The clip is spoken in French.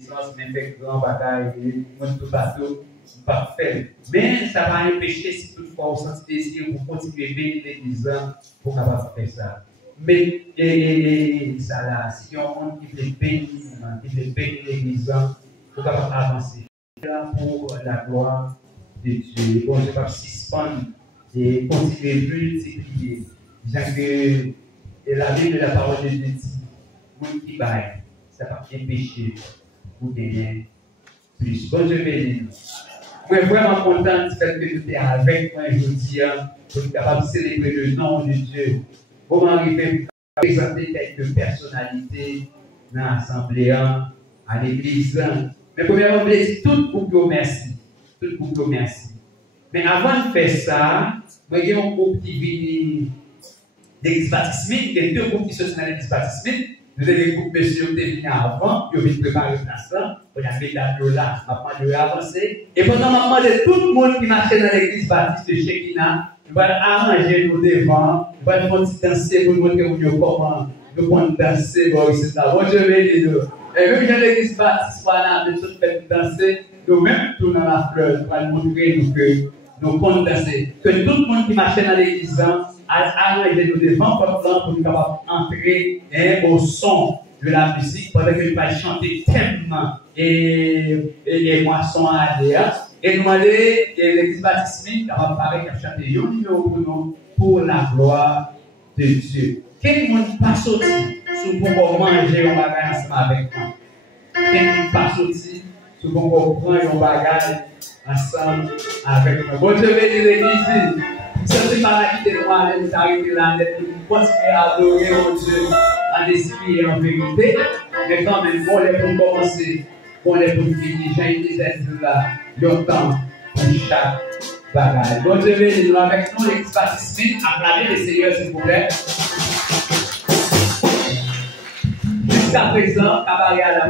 licence, mais fait grand bataille, moi tout partout, pas fait. Mais ça va empêcher si toutefois vous sentez désir pour continuer à bénir l'église pour capable faire ça. Mais ça là, si on monde qui fait bénir l'église, pour capable avancer. Là pour la gloire de Dieu. Bon, je ne vais pas suspendre et continuer à multiplier. Disant que la Bible de la parole de Dieu dit, monde qui baille, ça va bien péché pour gagner plus. Bon Dieu béni. Moi, je suis vraiment content de faire que tu es avec moi aujourd'hui pour être capable de célébrer le nom de Dieu. Pour m'arriver à présenter quelques personnalités dans l'assemblée, à l'église. Mais premièrement, je dis tout le groupe merci. Tout le groupe merci. Mais avant de faire ça, moi, j'ai un groupe qui vient d'église baptisme, il y a deux groupes qui sont dans l'église baptisme. Nous avons des groupes monsieur qui viennent avant, qui viennent préparer le place là, on a fait la là, maintenant de avancer. Et pendant moment de tout le monde qui marchait dans l'église baptiste de Shekina, nous allons arranger nos devants, nous allons danser pour nous montrer comment nous pouvons danser, c'est ça. Bon, je vais dire, et même dans l'église baptiste, voilà, nous sommes fait danser, nous-mêmes, tout dans la fleur, nous allons montrer que nous pouvons danser. Que tout le monde qui marchait dans l'église, arranger nos devants pour nous capables d'entrer au son de la musique pendant que nous allons chanter thème et moissons à l'air. Et nous allons l'église baptiste capable de chanter un numéro pour nous pour la gloire de Dieu. Quel monde pas sorti sous pour manger un bagage ensemble avec moi? Quel monde pas sorti sous pour prendre un bagage ensemble avec moi? Bon Dieu béni l'église. Ce n'est pas la quitté de moi, nous arriver là, nous continuer à adorer mon Dieu en esprit et en vérité. Mais quand même, bon, les pour commencer, bon, les pour finir, j'ai une dizaine de là, longtemps pour chaque bagage. Bon Dieu béni, nous avec nous, l'église baptiste, acclamez le Seigneur, s'il vous plaît. Jusqu'à présent, cabaret à la